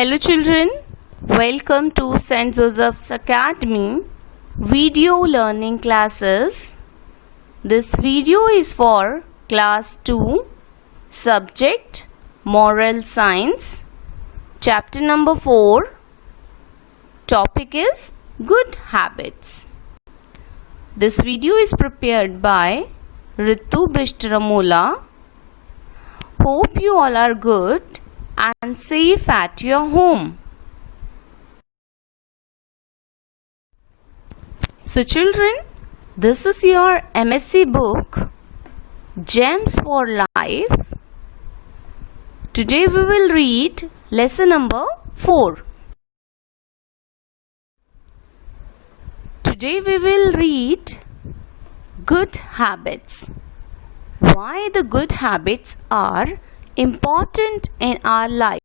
Hello children, welcome to St. Joseph's Academy video learning classes. This video is for class 2, subject Moral Science, chapter number 4. Topic is Good Habits. This video is prepared by Ritu Bishtramola. Hope you all are good and safe at your home. So children, this is your MSc book, Gems for Life. Today we will read lesson number 4. Today we will read Good Habits. Why the good habits are important in our life.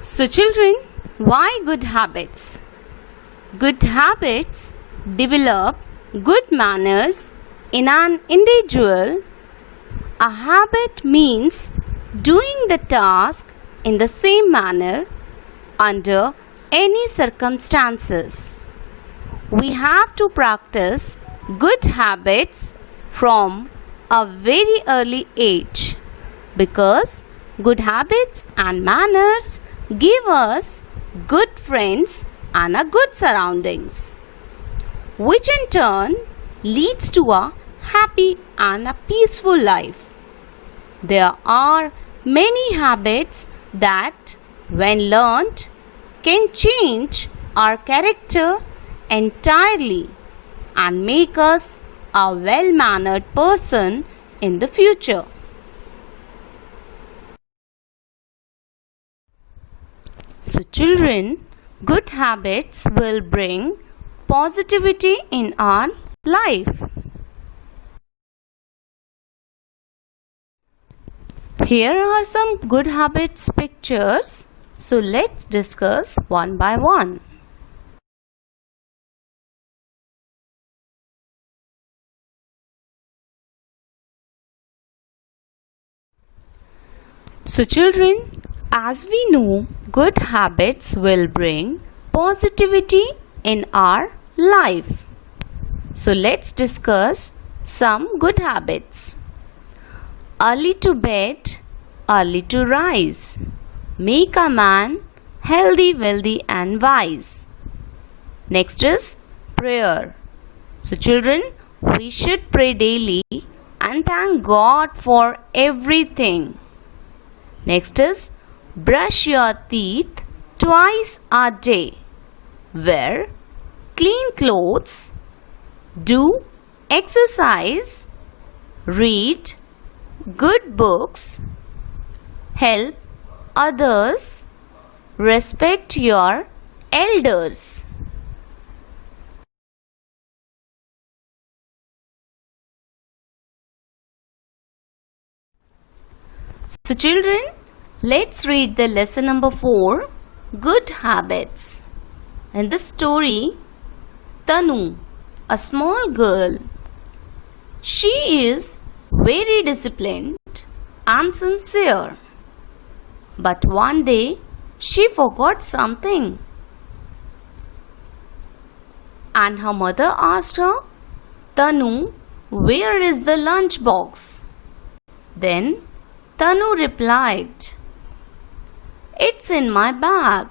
So children, why good habits? Good habits develop good manners in an individual. A habit means doing the task in the same manner under any circumstances. We have to practice good habits from a very early age because good habits and manners give us good friends and a good surroundings, which in turn leads to a happy and a peaceful life. There are many habits that, when learned, can change our character entirely and make us a well-mannered person in the future. So children, good habits will bring positivity in our life. Here are some good habits pictures. So let's discuss one by one. So children, as we know, good habits will bring positivity in our life. So let's discuss some good habits. Early to bed, early to rise. Make a man healthy, wealthy and wise. Next is prayer. So children, we should pray daily and thank God for everything. Next is brush your teeth twice a day. Wear clean clothes. Do exercise. Read good books. Help others. Respect your elders. So children, let's read the lesson number 4, Good Habits. In the story, Tanu, a small girl, she is very disciplined and sincere. But one day, she forgot something. And her mother asked her, Tanu, where is the lunch box? Then Tanu replied, It's in my bag.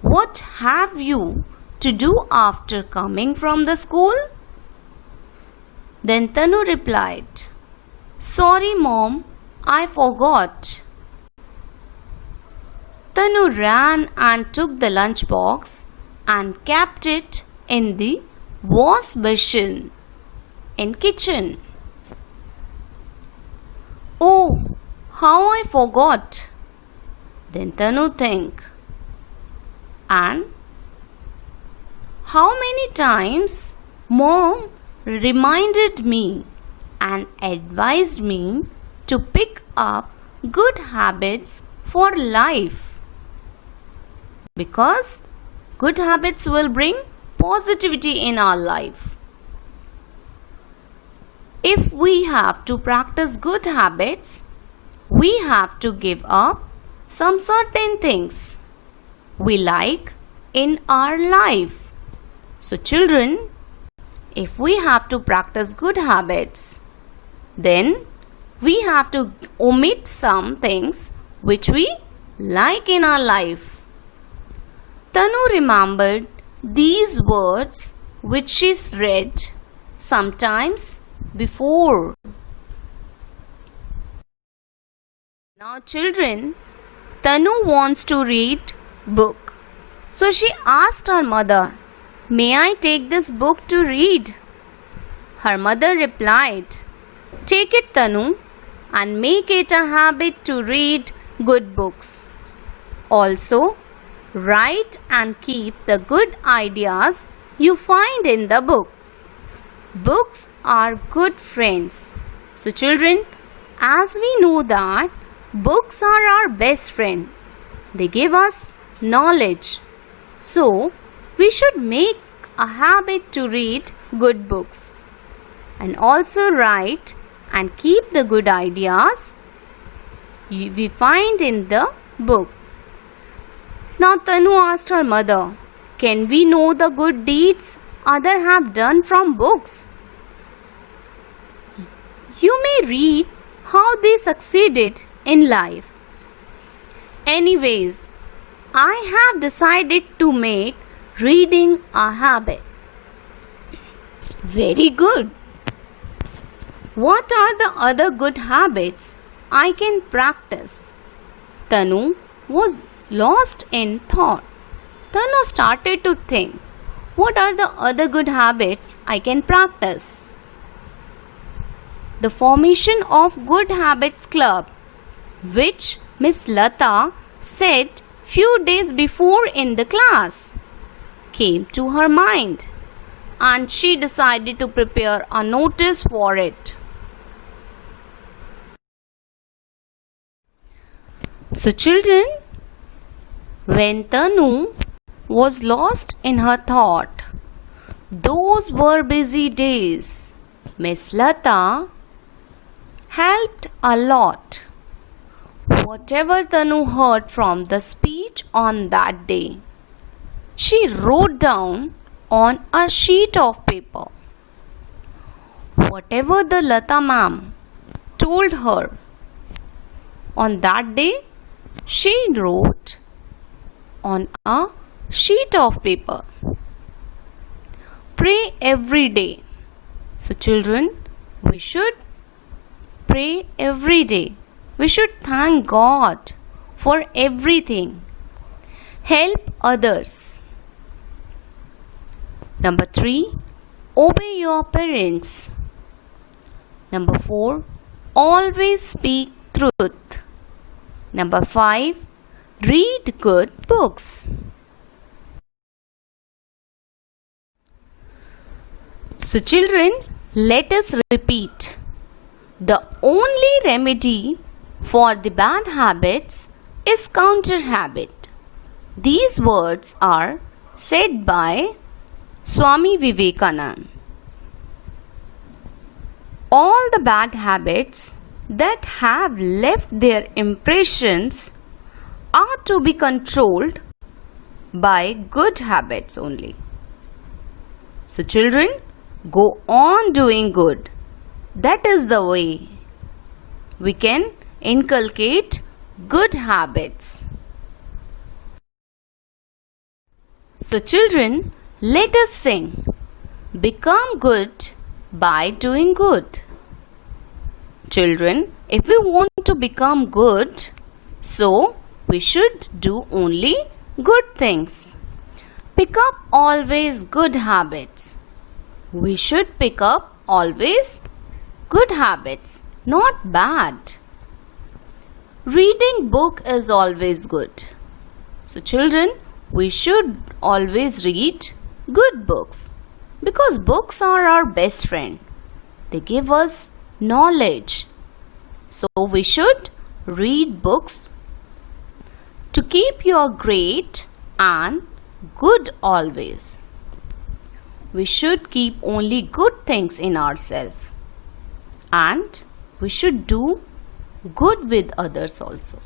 What have you to do after coming from the school? Then Tanu replied, Sorry mom, I forgot. Tanu ran and took the lunch box and kept it in the wash basin in kitchen. Oh, how I forgot. Then Tanu think. And how many times mom reminded me and advised me to pick up good habits for life. Because good habits will bring positivity in our life. If we have to practice good habits, we have to give up some certain things we like in our life. So children, if we have to practice good habits, then we have to omit some things which we like in our life. Tanu remembered these words which she read sometimes before. Now children, Tanu wants to read book. So she asked her mother, "May I take this book to read?" Her mother replied, "Take it, Tanu, and make it a habit to read good books. Also, write and keep the good ideas you find in the book. Books are good friends." So children, as we know that books are our best friend, they give us knowledge. So, we should make a habit to read good books and also write and keep the good ideas we find in the book. Now Tanu asked her mother, "Can we know the good deeds others have done from books? You may read how they succeeded in life." Anyways, I have decided to make reading a habit. Very good. What are the other good habits I can practice? Tanu was lost in thought. Tanu started to think, what are the other good habits I can practice? The formation of Good Habits Club, which Miss Lata said few days before in the class, came to her mind, and she decided to prepare a notice for it. So children, when Tanu was lost in her thought, those were busy days. Miss Lata helped a lot. Whatever Tanu heard from the speech on that day, she wrote down on a sheet of paper. Whatever the Lata ma'am told her on that day, she wrote on a sheet of paper. Pray every day. So children, we should pray every day. We should thank God for everything. Help others. Number 3, obey your parents. Number 4, always speak truth. Number 5, read good books. So children, let us repeat. The only remedy for the bad habits is counter habit. These words are said by Swami Vivekananda. All the bad habits that have left their impressions are to be controlled by good habits only. So children, go on doing good. That is the way we can inculcate good habits. So children, let us sing. Become good by doing good. Children, if we want to become good, so we should do only good things. Pick up always good habits. We should pick up always good habits, not bad. Reading book is always good. So children, we should always read good books because books are our best friend. They give us knowledge. So we should read books to keep your great and good always. We should keep only good things in ourselves. and we should do good with others also.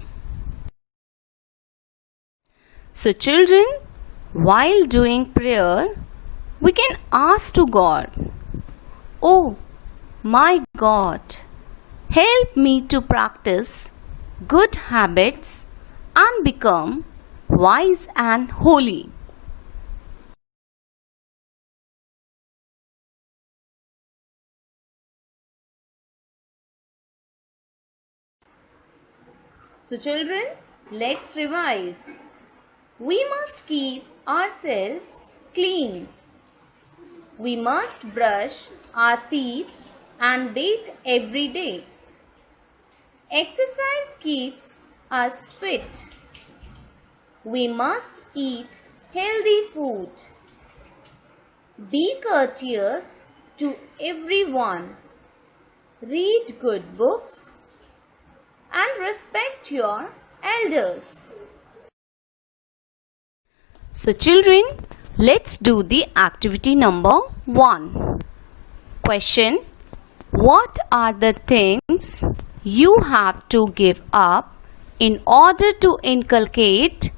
So children, while doing prayer, we can ask to God, "Oh, my God, help me to practice good habits and become wise and holy." So children, let's revise. We must keep ourselves clean. We must brush our teeth and bathe every day. Exercise keeps us fit. We must eat healthy food. Be courteous to everyone. Read good books and respect your elders. So children, let's do the activity number 1. Question: what are the things you have to give up in order to inculcate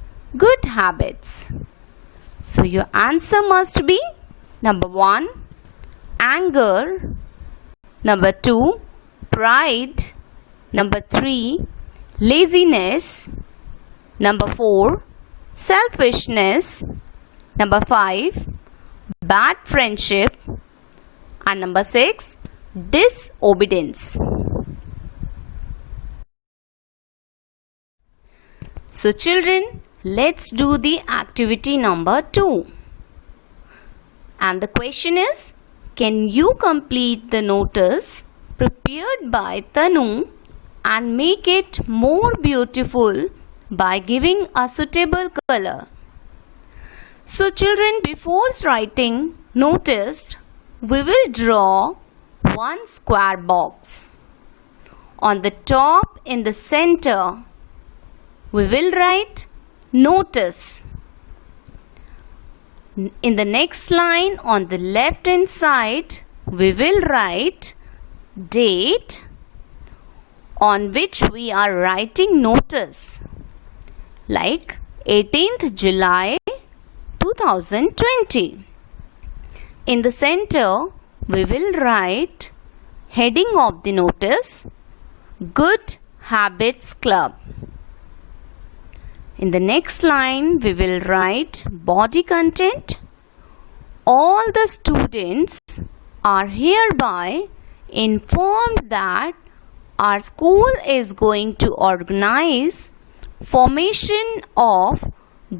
good habits? So your answer must be number 1, anger, number 2, pride, number 3, laziness, number 4, selfishness, number 5, bad friendship, and number 6, disobedience. So children, let's do the activity number 2. And the question is, can you complete the notice prepared by Tanu and make it more beautiful by giving a suitable color? So children, before writing notice, we will draw one square box. On the top in the center, we will write notice. In the next line on the left hand side, we will write date on which we are writing notice, like 18th July 2020. In the center, we will write heading of the notice, Good Habits Club. In the next line, we will write body content. All the students are hereby informed that our school is going to organize formation of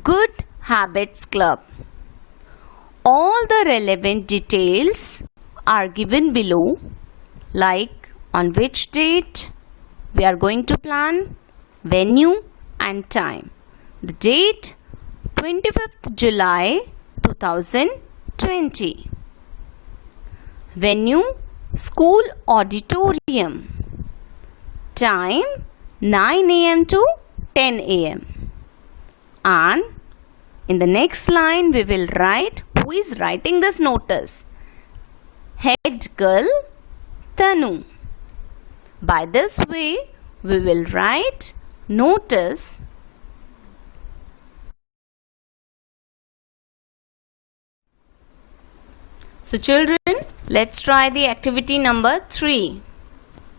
Good Habits Club. All the relevant details are given below, like on which date we are going to plan, venue and time. The date 25th July 2020. Venue school auditorium. Time 9 a.m. to 10 a.m. And in the next line we will write who is writing this notice. Head girl Tanu. By this way we will write notice. So children, let's try the activity number 3.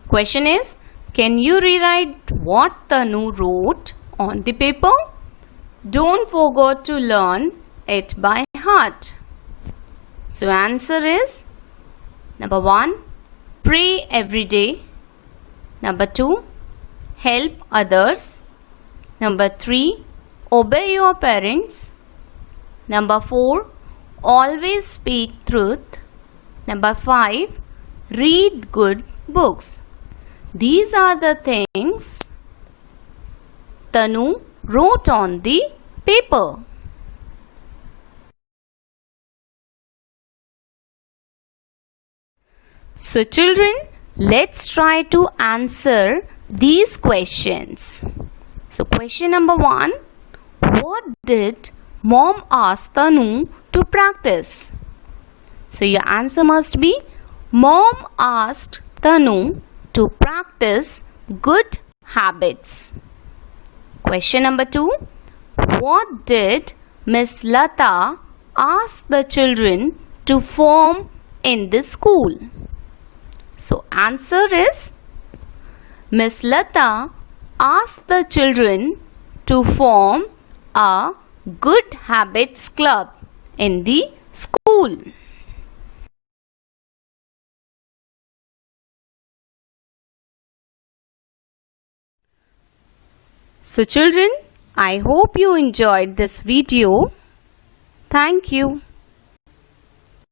Question is, can you rewrite what Tanu wrote on the paper? Don't forget to learn it by heart. So answer is number 1, pray every day. Number 2, help others. Number 3, obey your parents. Number 4, always speak truth. Number 5, read good books. These are the things Tanu wrote on the paper. So children, let's try to answer these questions. So question number 1, what did mom ask Tanu to practice? So your answer must be, mom asked Tanu to practice good habits? Question number 2. What did Miss Lata ask the children to form in this school? So answer is Miss Lata asked the children to form a good habits club in the school. So children, I hope you enjoyed this video. Thank you.